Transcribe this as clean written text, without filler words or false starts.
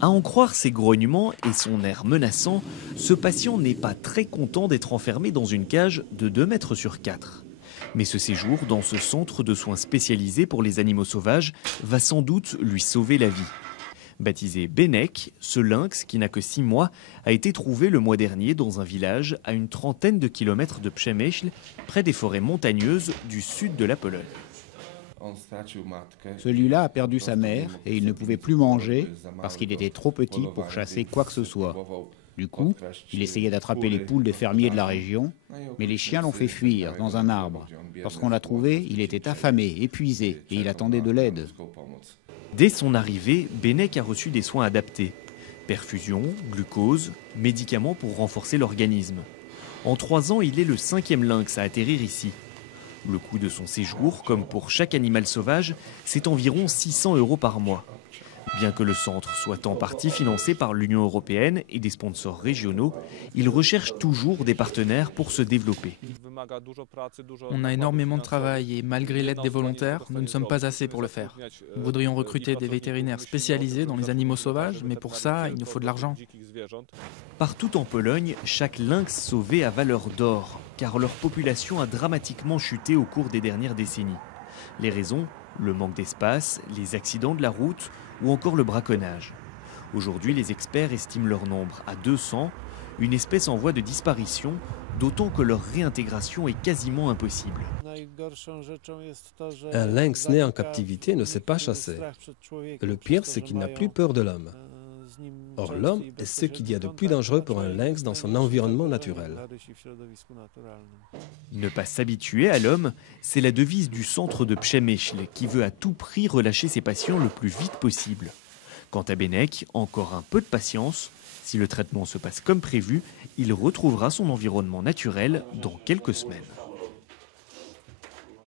À en croire ses grognements et son air menaçant, ce patient n'est pas très content d'être enfermé dans une cage de 2 mètres sur 4. Mais ce séjour dans ce centre de soins spécialisé pour les animaux sauvages va sans doute lui sauver la vie. Baptisé Benek, ce lynx, qui n'a que 6 mois, a été trouvé le mois dernier dans un village à une trentaine de kilomètres de Przemyśl, près des forêts montagneuses du sud de la Pologne. Celui-là a perdu sa mère et il ne pouvait plus manger parce qu'il était trop petit pour chasser quoi que ce soit. Du coup, il essayait d'attraper les poules des fermiers de la région, mais les chiens l'ont fait fuir dans un arbre. Lorsqu'on l'a trouvé, il était affamé, épuisé et il attendait de l'aide. Dès son arrivée, Benek a reçu des soins adaptés. Perfusion, glucose, médicaments pour renforcer l'organisme. En 3 ans, il est le 5e lynx à atterrir ici. Le coût de son séjour, comme pour chaque animal sauvage, c'est environ 600 € par mois. Bien que le centre soit en partie financé par l'Union européenne et des sponsors régionaux, il recherche toujours des partenaires pour se développer. On a énormément de travail et malgré l'aide des volontaires, nous ne sommes pas assez pour le faire. Nous voudrions recruter des vétérinaires spécialisés dans les animaux sauvages, mais pour ça, il nous faut de l'argent. Partout en Pologne, chaque lynx sauvé a valeur d'or, car leur population a dramatiquement chuté au cours des dernières décennies. Les raisons ? Le manque d'espace, les accidents de la route ou encore le braconnage. Aujourd'hui, les experts estiment leur nombre à 200, une espèce en voie de disparition, d'autant que leur réintégration est quasiment impossible. Un lynx né en captivité ne sait pas chasser. Et le pire, c'est qu'il n'a plus peur de l'homme. Or, l'homme est ce qu'il y a de plus dangereux pour un lynx dans son environnement naturel. Ne pas s'habituer à l'homme, c'est la devise du centre de Przemyśl qui veut à tout prix relâcher ses patients le plus vite possible. Quant à Benek, encore un peu de patience. Si le traitement se passe comme prévu, il retrouvera son environnement naturel dans quelques semaines.